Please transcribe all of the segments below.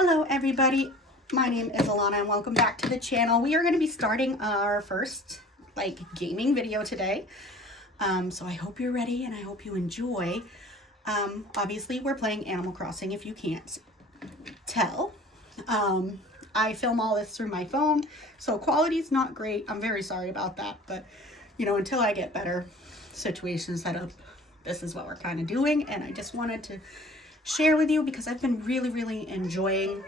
Hello everybody, my name is Alana and welcome back to the channel. We are going to be starting our first gaming video today. So I hope you're ready and I hope you enjoy. Obviously we're playing Animal Crossing if you can't tell. I film all this through my phone, so quality's not great. I'm very sorry about that, but you know, until I get better situations set up, this is what we're kind of doing, and I just wanted to share with you because I've been really enjoying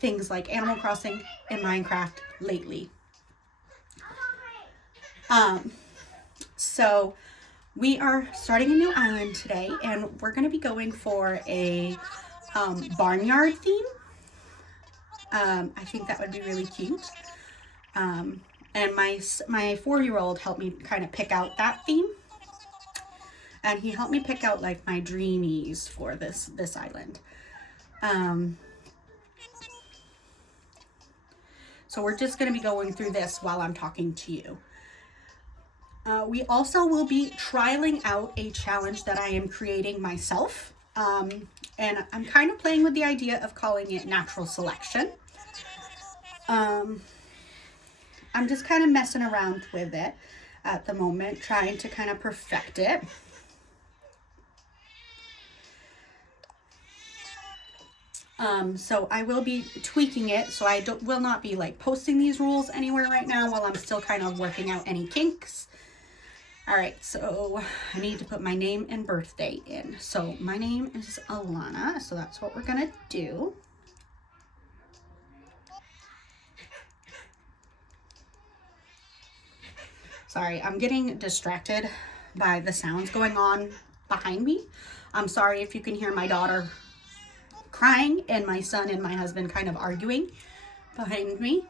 things like Animal Crossing and Minecraft lately. So we are starting a new island today and we're going to be going for a barnyard theme. I think that would be really cute. And my 4-year-old helped me kind of pick out that theme. And he helped me pick out like my dreamies for this island. So we're just going to be going through this while I'm talking to you. We also will be trialing out a challenge that I am creating myself. And I'm kind of playing with the idea of calling it natural selection. I'm just kind of messing around with it at the moment, trying to kind of perfect it. So I will be tweaking it, so I will not be like posting these rules anywhere right now while I'm still kind of working out any kinks. All right, so I need to put my name and birthday in. So my name is Alana, so that's what we're gonna do. Sorry, I'm getting distracted by the sounds going on behind me. I'm sorry if you can hear my daughter crying and my son and my husband kind of arguing behind me.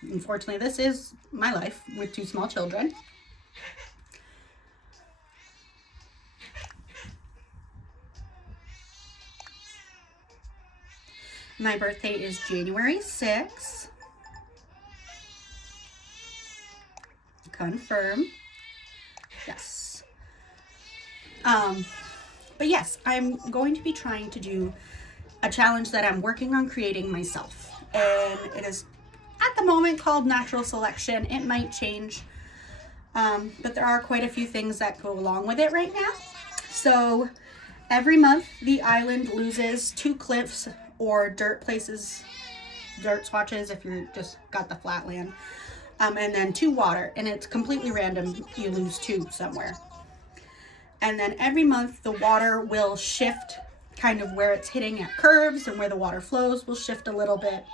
Unfortunately, this is my life with 2 small children. My birthday is January 6th. Confirm. Yes. But yes, I'm going to be trying to do a challenge that I'm working on creating myself. And it is at the moment called natural selection. It might change, but there are quite a few things that go along with it right now. So every month the island loses 2 cliffs or dirt places, dirt swatches if you're just got the flat land, and then 2 water, and it's completely random. You lose 2 somewhere. And then every month the water will shift kind of where it's hitting at curves, and where the water flows will shift a little bit.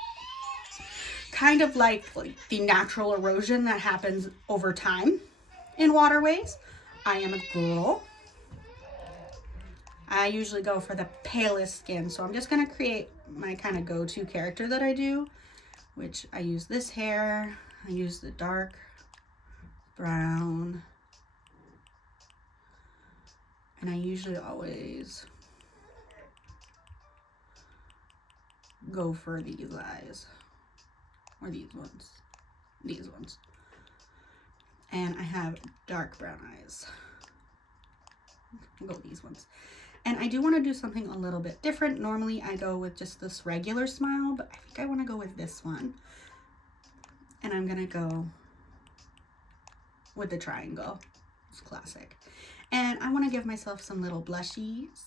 Kind of like the natural erosion that happens over time in waterways. I am a girl. I usually go for the palest skin, so I'm just going to create my kind of go-to character that I do, which I use this hair. I use the dark brown. And I usually always go for these eyes, or these ones, and I have dark brown eyes. I'll go with these ones. And I do want to do something a little bit different. Normally I go with just this regular smile, but I think I want to go with this one, and I'm gonna go with the triangle. It's classic. And I want to give myself some little blushies.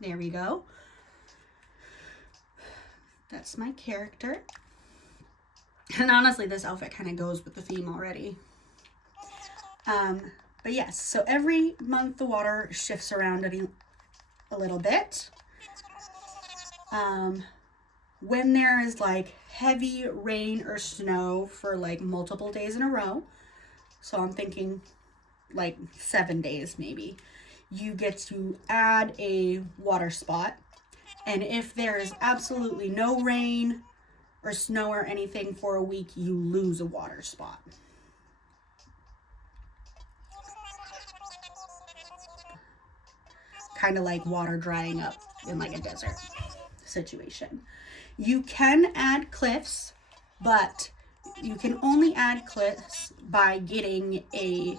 There we go. That's my character. And honestly, this outfit kind of goes with the theme already. But yes, so every month the water shifts around a little bit. When there is like heavy rain or snow for like multiple days in a row, so I'm thinking like 7 days maybe, you get to add a water spot. And if there is absolutely no rain or snow or anything for a week, you lose a water spot. Kind of like water drying up in like a desert situation. You can add cliffs, but you can only add cliffs by getting a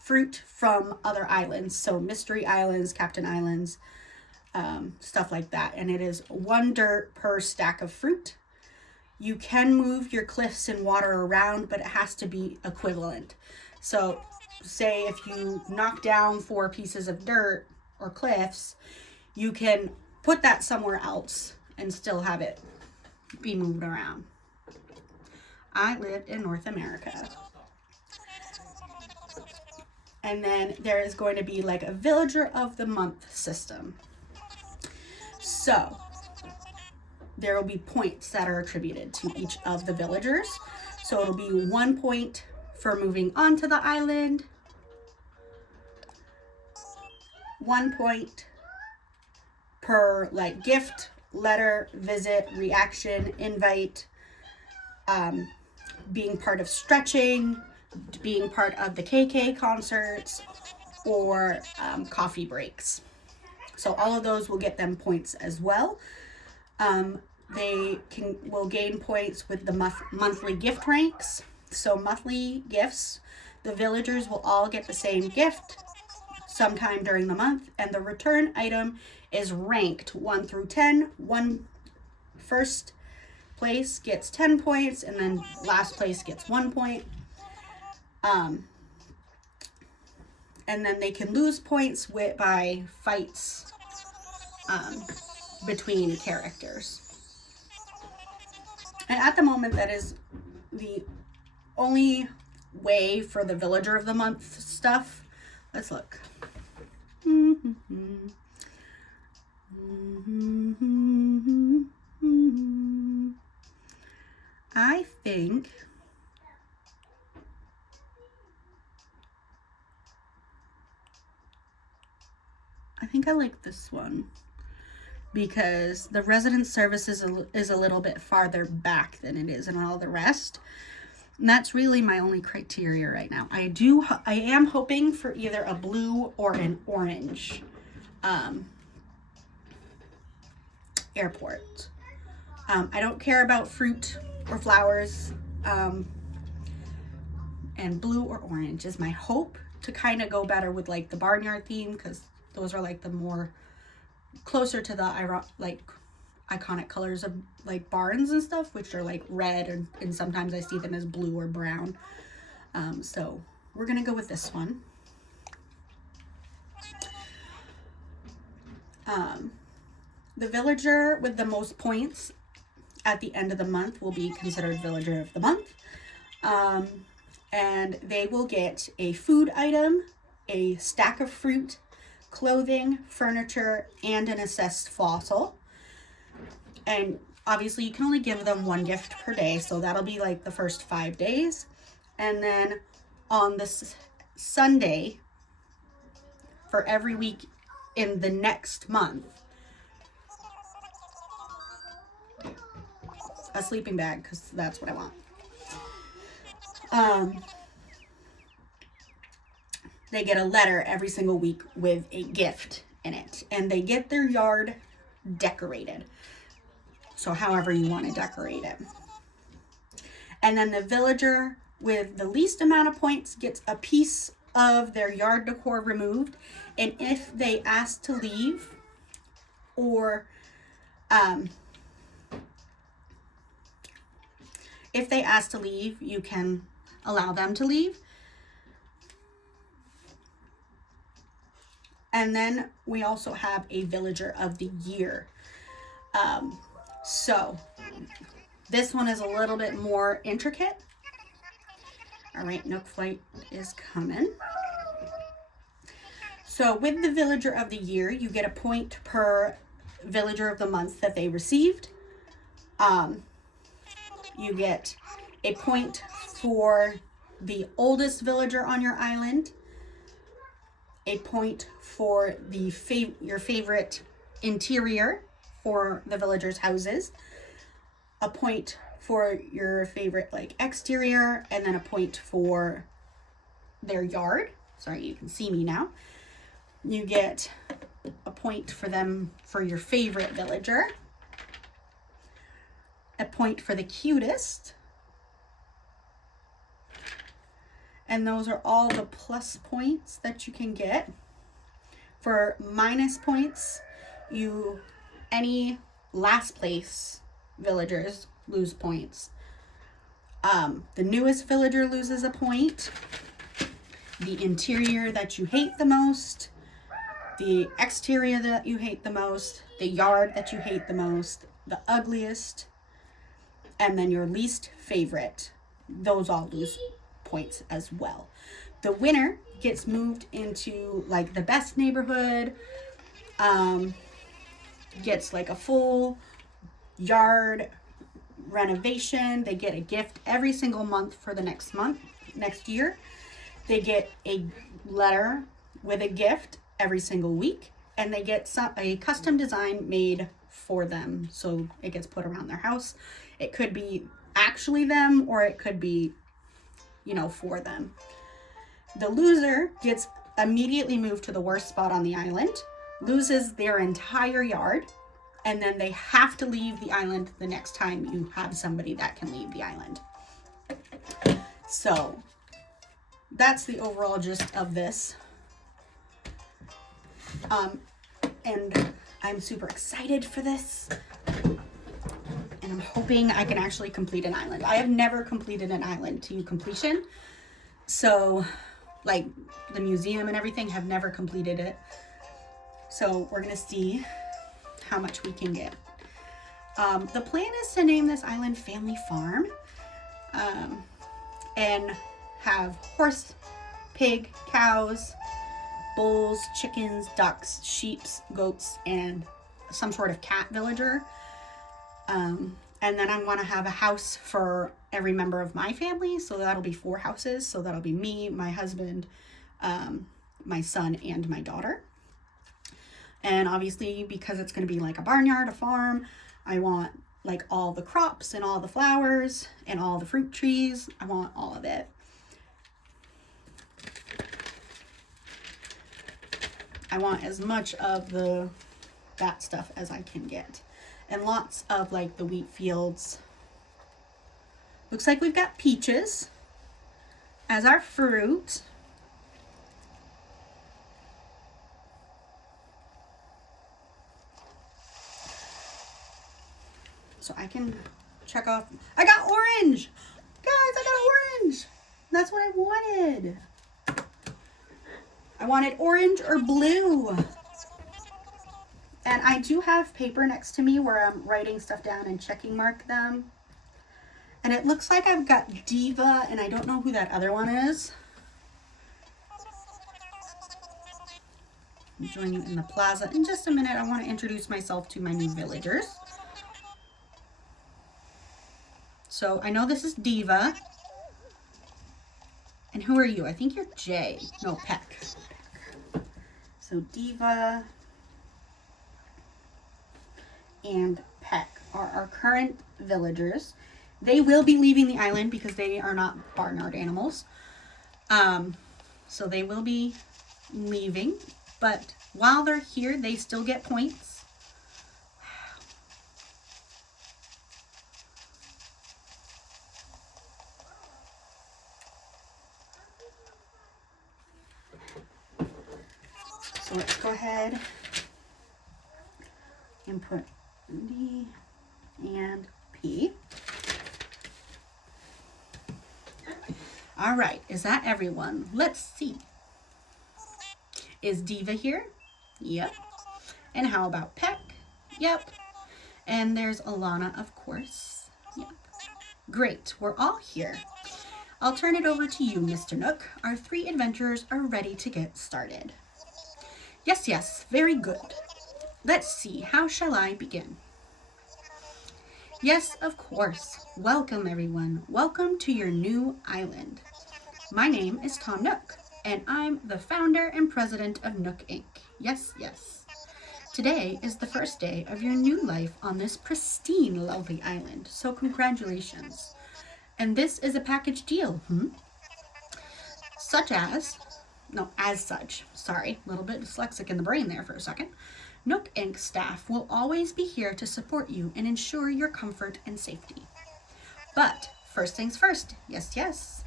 fruit from other islands. So Mystery Islands, Captain Islands, stuff like that. And it is 1 dirt per stack of fruit. You can move your cliffs and water around, but it has to be equivalent. So say if you knock down 4 pieces of dirt or cliffs, you can put that somewhere else and still have it be moved around. I lived in North America. And then there is going to be like a villager of the month system. So there will be points that are attributed to each of the villagers. So it'll be 1 point for moving onto the island, 1 point per like gift, letter, visit, reaction, invite, being part of stretching, being part of the KK concerts, or coffee breaks. So all of those will get them points as well. They will gain points with the monthly gift ranks. So monthly gifts, the villagers will all get the same gift sometime during the month, and the return item is ranked 1 through 10. First place gets 10 points, and then last place gets 1 point. And then they can lose points by fights between characters. And at the moment, that is the only way for the Villager of the Month stuff. Let's look. I think I like this one because the resident service is a little bit farther back than it is in all the rest. And that's really my only criteria right now. I am hoping for either a blue or an orange airport. I don't care about fruit or flowers, and blue or orange is my hope to kind of go better with like the barnyard theme, because those are like the more closer to the iconic colors of like barns and stuff, which are like red, and sometimes I see them as blue or brown. So we're gonna go with this one. The villager with the most points at the end of the month will be considered Villager of the Month. And they will get a food item, a stack of fruit, clothing, furniture, and an assessed fossil. And obviously you can only give them 1 gift per day, so that'll be like the first 5 days. And then on this Sunday for every week in the next month, a sleeping bag, because that's what I want. They get a letter every single week with a gift in it, and they get their yard decorated. So however you want to decorate it. And then the villager with the least amount of points gets a piece of their yard decor removed. And if they ask to leave, or if they ask to leave, you can allow them to leave. And then we also have a Villager of the Year. So this one is a little bit more intricate. All right, Nook Flight is coming. So with the Villager of the Year, you get a point per Villager of the Month that they received. You get a point for the oldest villager on your island, a point for the your favorite interior for the villagers' houses, a point for your favorite like exterior, and then a point for their yard. Sorry, you can see me now. You get a point for them for your favorite villager, a point for the cutest, and those are all the plus points that you can get. For minus points, any last place villagers lose points. The newest villager loses a point. The interior that you hate the most, the exterior that you hate the most, the yard that you hate the most, the ugliest, and then your least favorite. Those all lose points as well. The winner gets moved into like the best neighborhood, gets like a full yard renovation. They get a gift every single month for the next year. They get a letter with a gift every single week, and they get a custom design made for them. So it gets put around their house. It could be actually them, or it could be, for them. The loser gets immediately moved to the worst spot on the island, loses their entire yard, and then they have to leave the island the next time you have somebody that can leave the island. So that's the overall gist of this. And I'm super excited for this. And I'm hoping I can actually complete an island. I have never completed an island to completion. So, like, the museum and everything have never completed it. So we're going to see how much we can get. The plan is to name this island Family Farm. And have horse, pig, cows, bulls, chickens, ducks, sheep, goats, and some sort of cat villager. And then I want to have a house for every member of my family. So that'll be 4 houses. So that'll be me, my husband, my son, and my daughter. And obviously, because it's going to be like a barnyard, a farm, I want like all the crops and all the flowers and all the fruit trees. I want all of it. I want as much of that stuff as I can get. And lots of like the wheat fields. Looks like we've got peaches as our fruit. So I can check off. I got orange! Guys, I got orange! That's what I wanted. I wanted orange or blue. And I do have paper next to me where I'm writing stuff down and checking mark them. And it looks like I've got Diva, and I don't know who that other one is. I'll join you in the plaza in just a minute. I want to introduce myself to my new villagers. So I know this is Diva. And who are you? I think you're Jay. No, Peck. So Diva and Peck are our current villagers. They will be leaving the island because they are not barnyard animals. So they will be leaving. But while they're here, they still get points. So let's go ahead and put D and P. All right, is that everyone? Let's see. Is Diva here? Yep. And how about Peck? Yep. And there's Alana, of course. Yep. Great, we're all here. I'll turn it over to you, Mr. Nook. Our 3 adventurers are ready to get started. Yes, very good. Let's see, how shall I begin? Yes, of course. Welcome, everyone. Welcome to your new island. My name is Tom Nook, and I'm the founder and president of Nook Inc. Yes. Today is the first day of your new life on this pristine, lovely island, so congratulations. And this is a package deal, As such, sorry, a little bit dyslexic in the brain there for a second. Nook Inc. staff will always be here to support you and ensure your comfort and safety. But first things first, yes.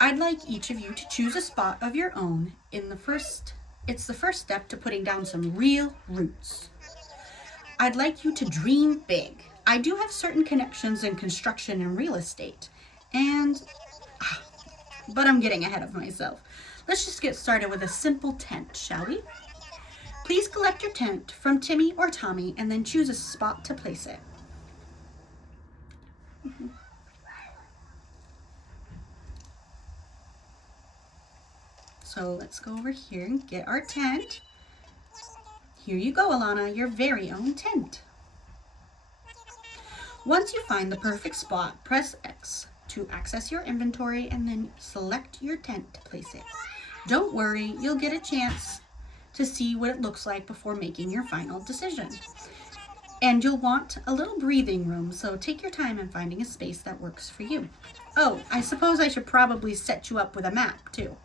I'd like each of you to choose a spot of your own. It's the first step to putting down some real roots. I'd like you to dream big. I do have certain connections in construction and real estate, but I'm getting ahead of myself. Let's just get started with a simple tent, shall we? Please collect your tent from Timmy or Tommy and then choose a spot to place it. So let's go over here and get our tent. Here you go, Alana, your very own tent. Once you find the perfect spot, press X to access your inventory and then select your tent to place it. Don't worry, you'll get a chance to see what it looks like before making your final decision. And you'll want a little breathing room, so take your time in finding a space that works for you. Oh, I suppose I should probably set you up with a map too.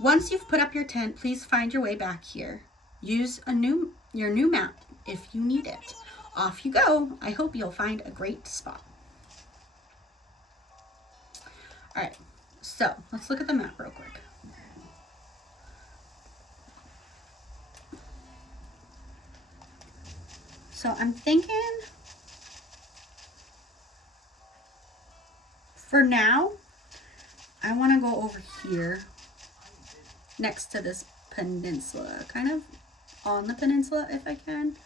Once you've put up your tent, please find your way back here. Use your new map if you need it. Off you go. I hope you'll find a great spot. All right, so let's look at the map real quick. So I'm thinking for now, I want to go over here next to this peninsula, kind of on the peninsula if I can.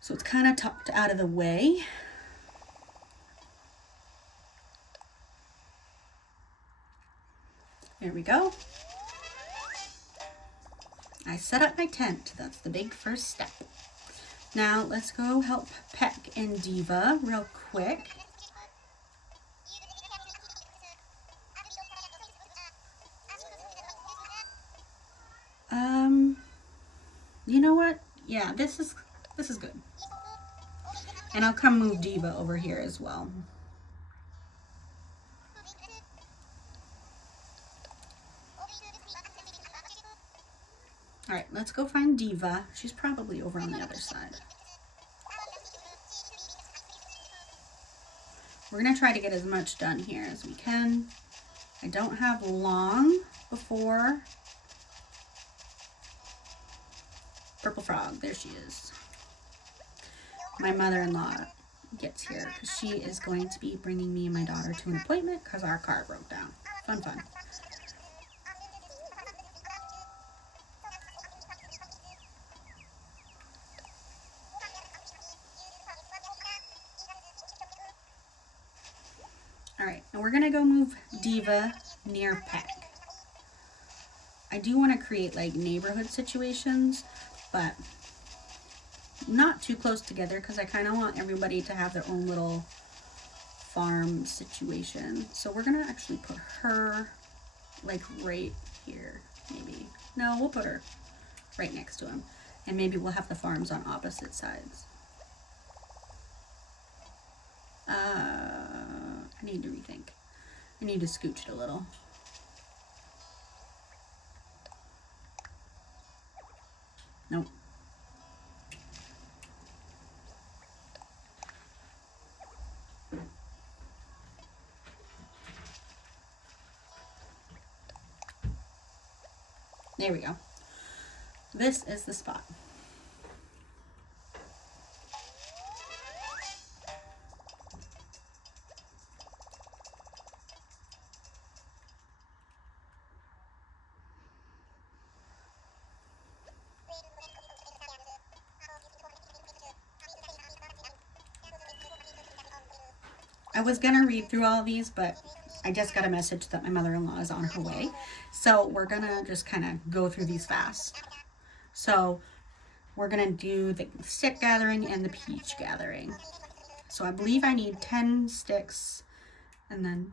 So it's kind of tucked out of the way. There we go. I set up my tent. That's the big first step. Now let's go help Peck and Diva real quick. You know what? Yeah, this is good. And I'll come move Diva over here as well. All right, let's go find Diva. She's probably over on the other side. We're gonna try to get as much done here as we can. I don't have long before Purple Frog, there she is. My mother-in-law gets here because she is going to be bringing me and my daughter to an appointment because our car broke down. Fun. All right, and we're gonna go move Diva near Peck. I do want to create like neighborhood situations, but not too close together because I kind of want everybody to have their own little farm situation. So we're gonna actually put her like right here, maybe. No, we'll put her right next to him, and maybe we'll have the farms on opposite sides. I need to rethink. I need to scooch it a little. Nope. There we go. This is the spot. I was gonna read through all of these, but I just got a message that my mother-in-law is on her way. So we're gonna just kind of go through these fast. So we're gonna do the stick gathering and the peach gathering. So I believe I need 10 sticks and then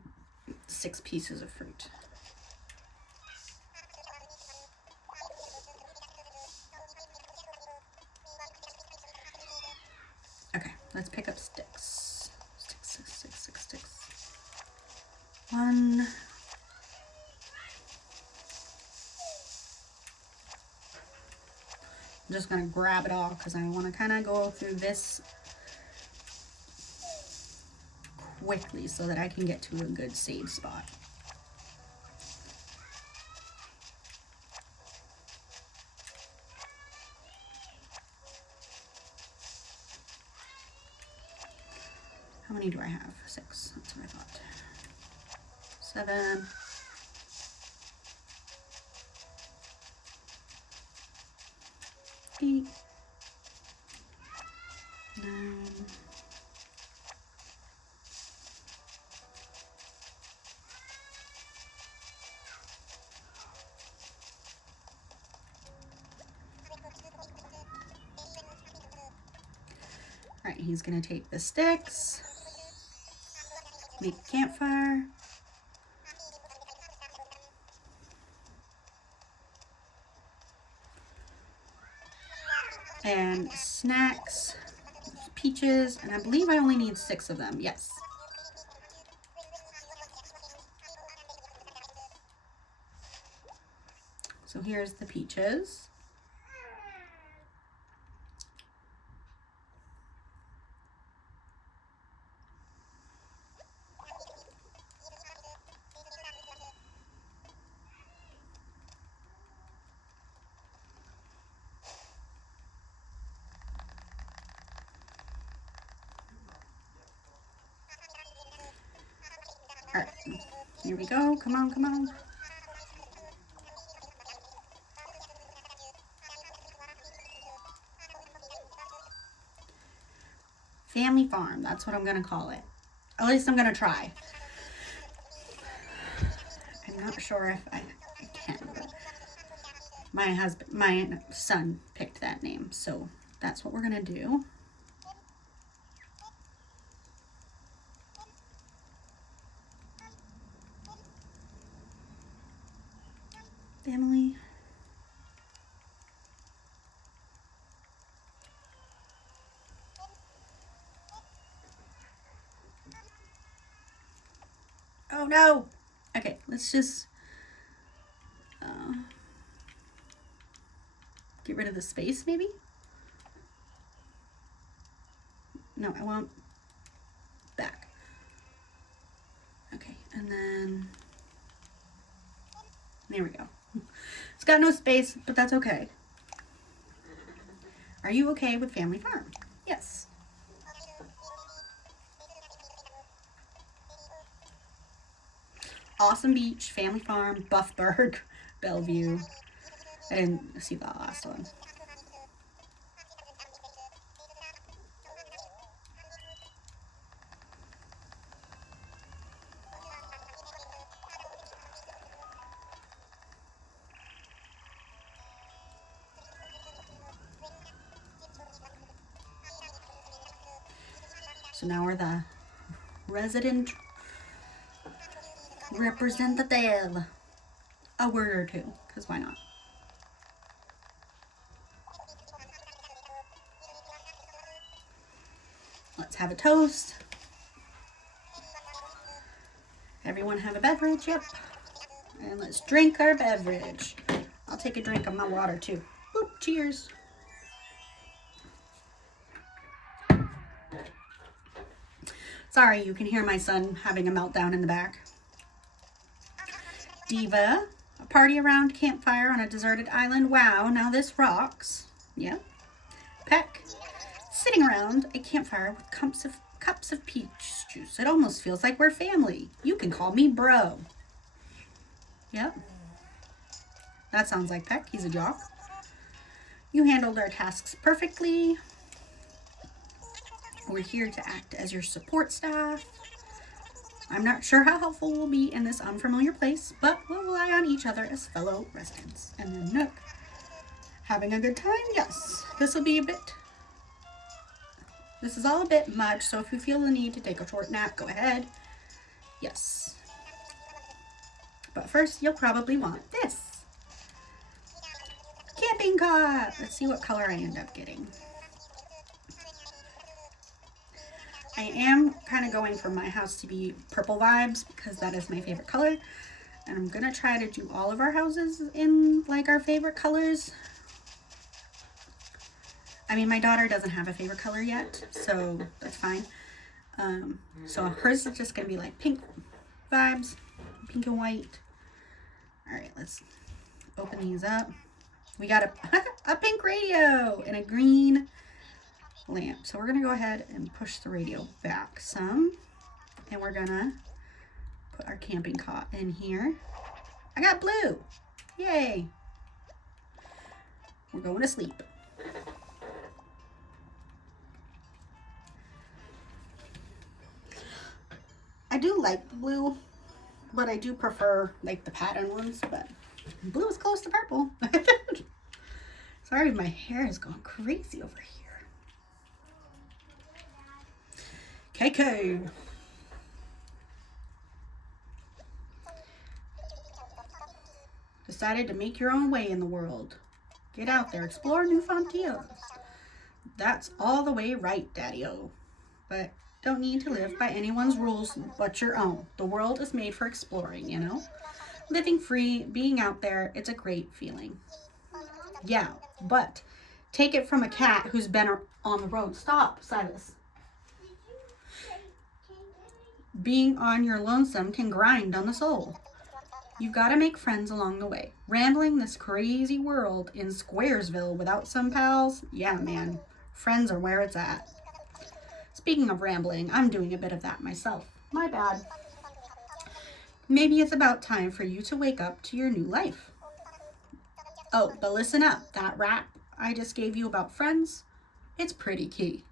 6 pieces of fruit. Okay, let's pick up sticks. Sticks. 1. I'm just gonna grab it all because I want to kind of go through this quickly so that I can get to a good save spot. How many do I have? 6. That's what I thought. 7. 8. 9. All right, he's gonna take the sticks, make a campfire. And snacks, peaches, and I believe I only need 6 of them, yes. So here's the peaches. All right, here we go. Come on, come on. Family Farm, that's what I'm gonna call it. At least I'm gonna try. I'm not sure if I can. My son picked that name, so that's what we're gonna do. Family. Oh no! Okay, let's just get rid of the space, maybe? No, I want back. Okay, and then there we go. It's got no space, but that's okay. Are you okay with Family Farm? Yes. Awesome Beach, Family Farm, Buffburg, Bellevue. I didn't see the last one. So now we're the resident representative. A word or two, because why not? Let's have a toast. Everyone have a beverage? Yep. And let's drink our beverage. I'll take a drink of my water too. Boop, cheers. Sorry, you can hear my son having a meltdown in the back. Diva, a party around campfire on a deserted island. Wow, now this rocks. Yep. Peck, sitting around a campfire with cups of peach juice. It almost feels like we're family. You can call me bro. Yep. That sounds like Peck. He's a jock. You handled our tasks perfectly. We're here to act as your support staff. I'm not sure how helpful we'll be in this unfamiliar place, but we'll rely on each other as fellow residents. And then Nook. Having a good time? Yes. This is all a bit much, so if you feel the need to take a short nap, go ahead. Yes. But first, you'll probably want this. Camping cot! Let's see what color I end up getting. I am kind of going for my house to be purple vibes because that is my favorite color. And I'm going to try to do all of our houses in like our favorite colors. I mean, my daughter doesn't have a favorite color yet, so that's fine. So hers is just going to be like pink vibes, pink and white. All right, let's open these up. We got a pink radio and a green lamp. So we're gonna go ahead and push the radio back some, and we're gonna put our camping cot in here. I got blue, yay. We're going to sleep. I do like the blue, but I do prefer like the pattern ones, but blue is close to purple. Sorry, my hair is going crazy over here. KK. Decided to make your own way in the world. Get out there, explore new frontiers. That's all the way right, Daddy-O. But don't need to live by anyone's rules but your own. The world is made for exploring, you know? Living free, being out there, it's a great feeling. Yeah, but take it from a cat who's been on the road. Stop, Silas. Being on your lonesome can grind on the soul. You've got to make friends along the way. Rambling this crazy world in Squaresville without some pals? Yeah, man. Friends are where it's at. Speaking of rambling, I'm doing a bit of that myself. My bad. Maybe it's about time for you to wake up to your new life. Oh, but listen up. That rap I just gave you about friends, it's pretty key.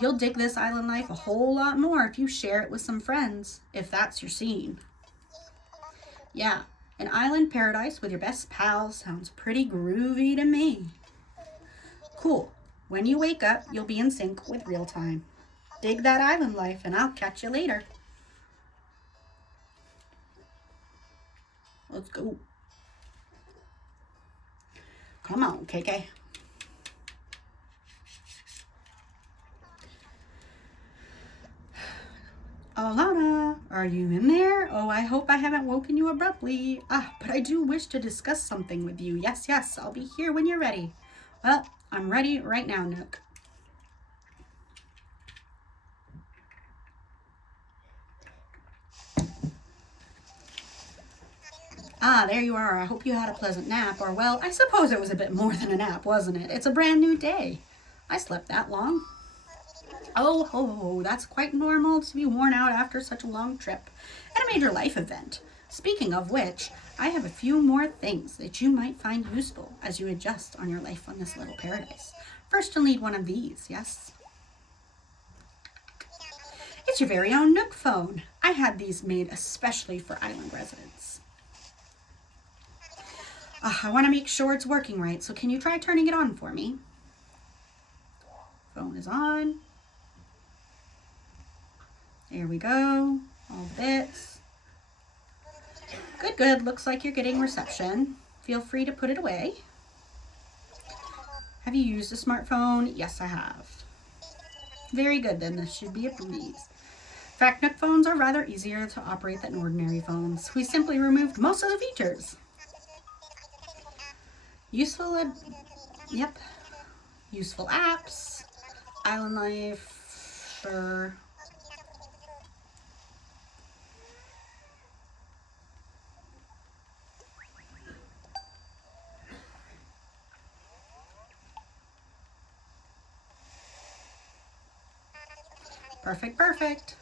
You'll dig this island life a whole lot more if you share it with some friends, if that's your scene. Yeah, an island paradise with your best pals sounds pretty groovy to me. Cool. When you wake up, you'll be in sync with real time. Dig that island life, and I'll catch you later. Let's go. Come on, KK. Alana, are you in there? Oh, I hope I haven't woken you abruptly. But I do wish to discuss something with you. Yes, I'll be here when you're ready. Well, I'm ready right now, Nook. There you are. I hope you had a pleasant nap, or well, I suppose it was a bit more than a nap, wasn't it? It's a brand new day. I slept that long. Oh, that's quite normal to be worn out after such a long trip and a major life event. Speaking of which, I have a few more things that you might find useful as you adjust on your life on this little paradise. First, you'll need one of these, yes? It's your very own Nook phone. I had these made especially for island residents. I want to make sure it's working right, so can you try turning it on for me? Phone is on. There we go. All the bits. Good. Looks like you're getting reception. Feel free to put it away. Have you used a smartphone? Yes, I have. Very good, then. This should be a breeze. In fact, Nook phones are rather easier to operate than ordinary phones. We simply removed most of the features. Useful apps. Island life. Sure. Perfect.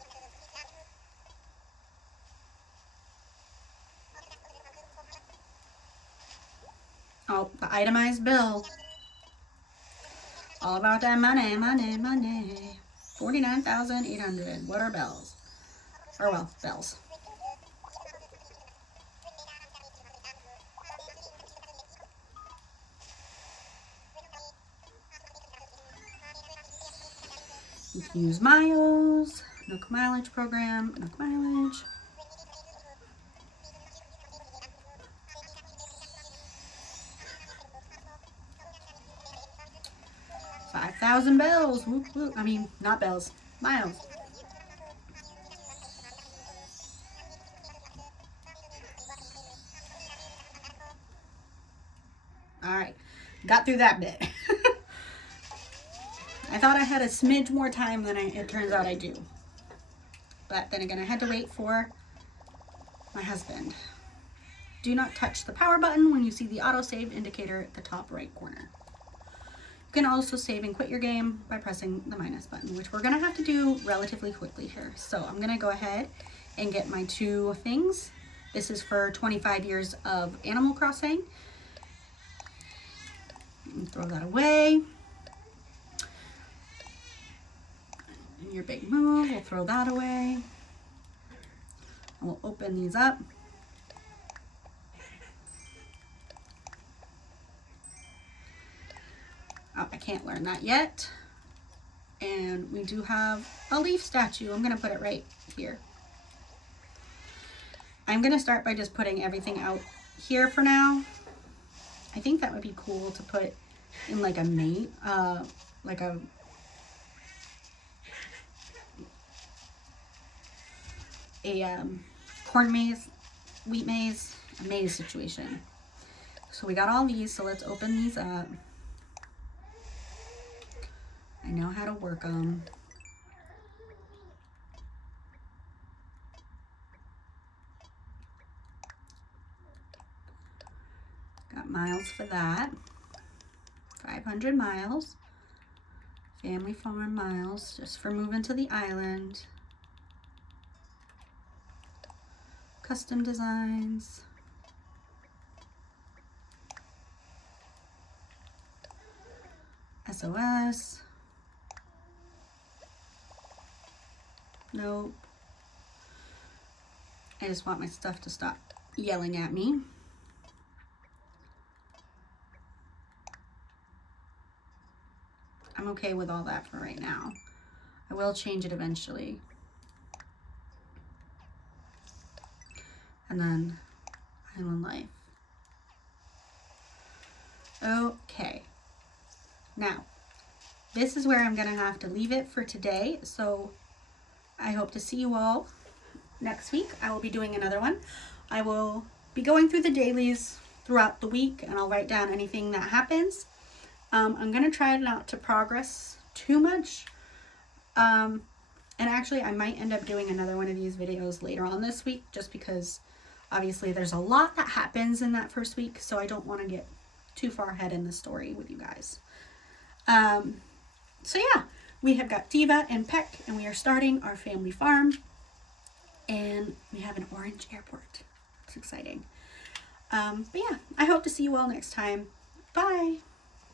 Oh, the itemized bill. All about that money. 49,800. What are bells? Or well, bells. You can use miles, Nook mileage program, Nook mileage. $5,000 bells. Whoop, whoop. I mean, not bells, miles. All right, got through that bit. I thought I had a smidge more time than it turns out I do. But then again, I had to wait for my husband. Do not touch the power button when you see the autosave indicator at the top right corner. You can also save and quit your game by pressing the minus button, which we're gonna have to do relatively quickly here. So I'm gonna go ahead and get my 2 things. This is for 25 years of Animal Crossing. And throw that away. And your big move, we'll throw that away. And we'll open these up. Oh, I can't learn that yet. And we do have a leaf statue. I'm gonna put it right here. I'm gonna start by just putting everything out here for now. I think that would be cool to put in like a mate, like a corn maze, wheat maze, a maze situation. So we got all these, so let's open these up. I know how to work them. Got miles for that. 500 miles. Family Farm miles, just for moving to the island. Custom designs. SOS. Nope. I just want my stuff to stop yelling at me. I'm okay with all that for right now. I will change it eventually. And then Island Life. Okay. Now, this is where I'm gonna have to leave it for today. So I hope to see you all next week. I will be doing another one. I will be going through the dailies throughout the week, and I'll write down anything that happens. I'm gonna try not to progress too much. And actually I might end up doing another one of these videos later on this week, just because obviously there's a lot that happens in that first week, so I don't want to get too far ahead in the story with you guys. So yeah, we have got Diva and Peck, and we are starting our family farm, and we have an orange airport. It's exciting. But yeah, I hope to see you all next time. Bye.